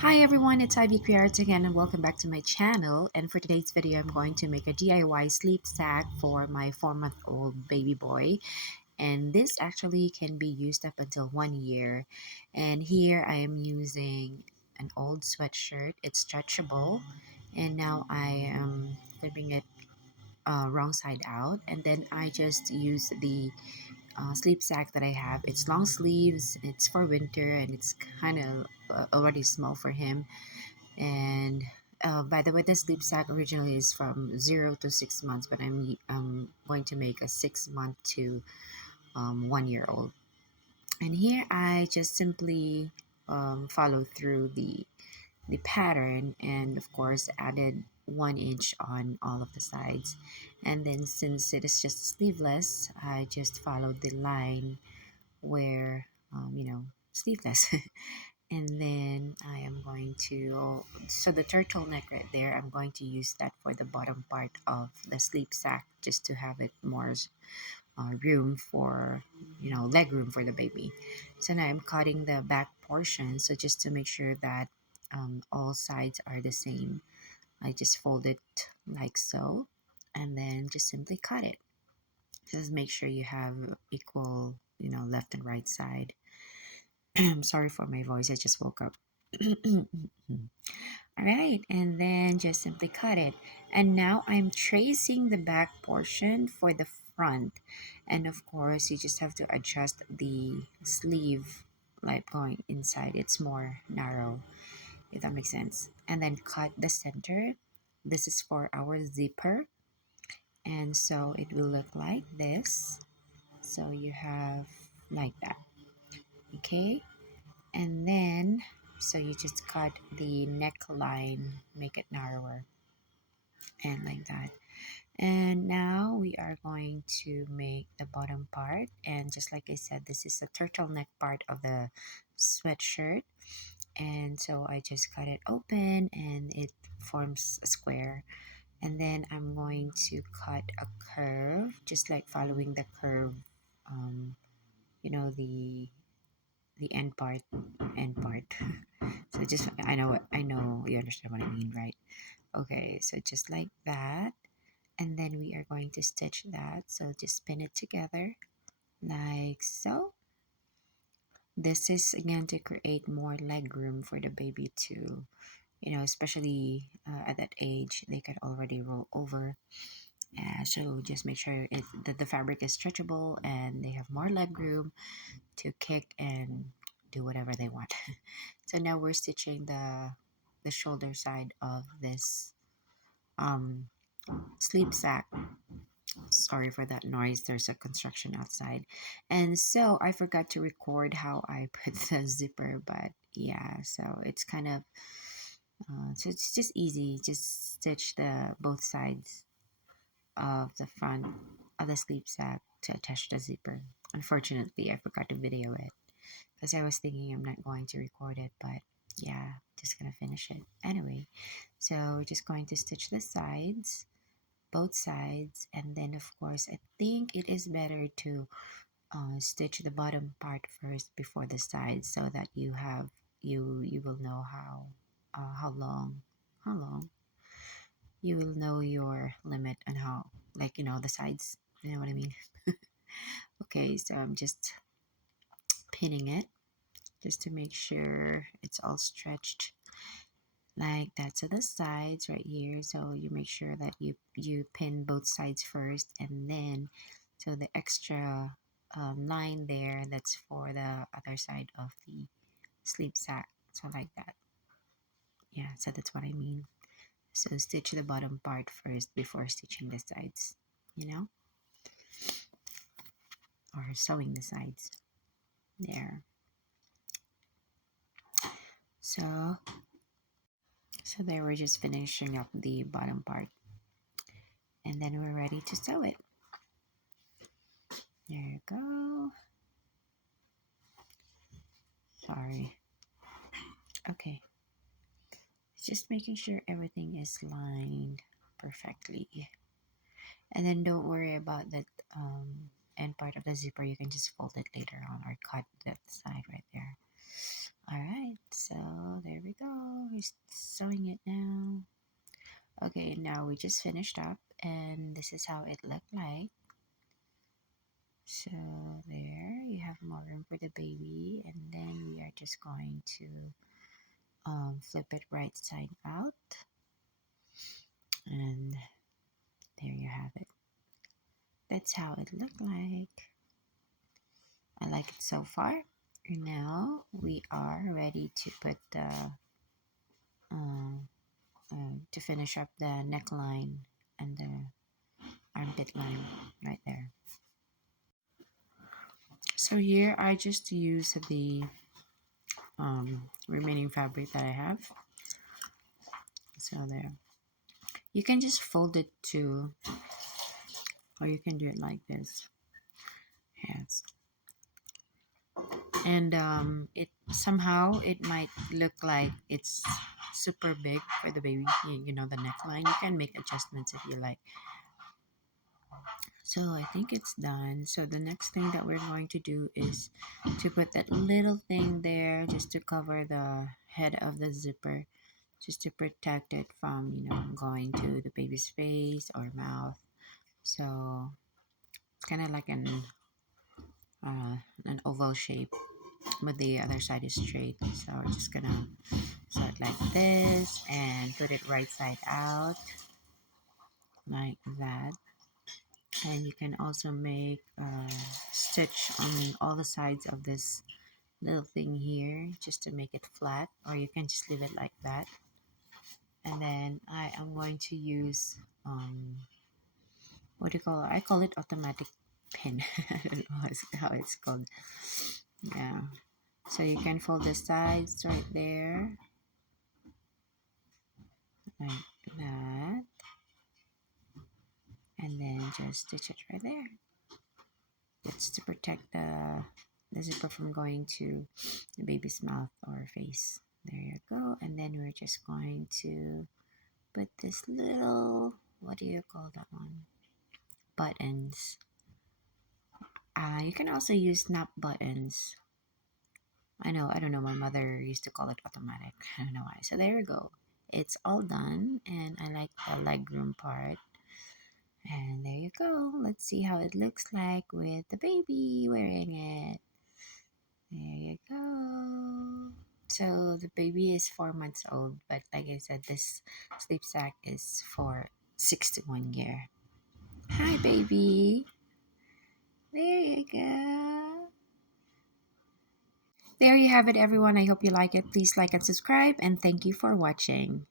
Hi everyone, it's Ivy Creates again and welcome back to my channel. And for today's video, I'm going to make a DIY sleep sack for my 4-month-old baby boy. And this actually can be used up until 1 year. And here I am using an old sweatshirt. It's stretchable. And now I am flipping it wrong side out. And then I just use the sleep sack that I have. It's long sleeves, it's for winter, and it's kind of already small for him. And by the way, the sleep sack originally is from 0 to 6 months, but I'm going to make a 6 month to 1 year old. And here I just simply follow through the pattern, and of course added 1 inch on all of the sides. And then since it is just sleeveless, I just followed the line where sleeveless. And then I am going to, so the turtleneck right there, I'm going to use that for the bottom part of the sleep sack just to have it more room for, leg room for the baby. So now I'm cutting the back portion. So just to make sure that all sides are the same, I just fold it like so and then just simply cut it. Just make sure you have equal, left and right side. I'm sorry for my voice, I just woke up. All right, and then just simply cut it. And now I'm tracing the back portion for the front. And of course, you just have to adjust the sleeve like going inside. It's more narrow, if that makes sense. And then cut the center. This is for our zipper. And so it will look like this. So you have like that. Okay. And then, so you just cut the neckline, make it narrower and like that. And now we are going to make the bottom part. And just like I said, this is the turtleneck part of the sweatshirt. And so I just cut it open and it forms a square. And then I'm going to cut a curve, just like following the curve, um, the end part. So just, I know you understand what I mean, right? Okay, so just like that. And then we are going to stitch that. So just spin it together like so. This is again to create more leg room for the baby to, especially at that age, they can already roll over. So just make sure that the fabric is stretchable and they have more leg room to kick and do whatever they want. So now we're stitching the shoulder side of this um, sleep sack. Sorry for that noise. There's a construction outside. And so I forgot to record how I put the zipper, but yeah, so it's kind of, so it's just easy. Just stitch the both sides of the front of the sleep sack to attach the zipper. Unfortunately, I forgot to video it because I was thinking I'm not going to record it, but yeah, just gonna finish it anyway. So we're just going to stitch the sides, both sides, and then of course I think it is better to stitch the bottom part first before the sides so that you will know how long you will know your limit and how, like, the sides, you know what I mean. Okay, so I'm just pinning it just to make sure it's all stretched like that. So the sides right here, so you make sure that you pin both sides first, and then so the extra line there, that's for the other side of the sleep sack, so like that. Yeah, so that's what I mean. So stitch the bottom part first before stitching the sides, you know or sewing the sides there. So so there, we're just finishing up the bottom part, and then we're ready to sew it. There you go. Sorry. Okay, just making sure everything is lined perfectly. And then don't worry about that end part of the zipper. You can just fold it later on or cut that side right there. All right, so there we go. He's sewing it now. Okay, now we just finished up, and this is how it looked like. So there, you have more room for the baby, and then we are just going to flip it right side out, and there you have it. That's how it looked like. I like it so far. Now we are ready to put the uh, to finish up the neckline and the armpit line right there. So here I just use the remaining fabric that I have. So there, you can just fold it too, or you can do it like this. Yes, and it somehow it might look like it's super big for the baby. You know, the neckline. You can make adjustments if you like. So I think it's done. So the next thing that we're going to do is to put that little thing there just to cover the head of the zipper, just to protect it from, going to the baby's face or mouth. So it's kind of like an oval shape, but the other side is straight. So we're just gonna start like this and put it right side out like that. And you can also make a stitch on all the sides of this little thing here just to make it flat, or you can just leave it like that. And then I am going to use what do you call it? I call it automatic pin. I don't know how it's called. Yeah, so you can fold the sides right there like that, and then just stitch it right there. It's to protect the zipper from going to the baby's mouth or face. There you go. And then we're just going to put this little, what do you call that one? Buttons. You can also use snap buttons. I don't know. My mother used to call it automatic. I don't know why. So there you go. It's all done, and I like the legroom part. And there you go. Let's see how it looks like with the baby wearing it. There you go. So the baby is 4 months old, but like I said, this sleep sack is for 6 to 1 year. Hi, baby. There you go. There you have it, everyone. I hope you like it. Please like and subscribe, and thank you for watching.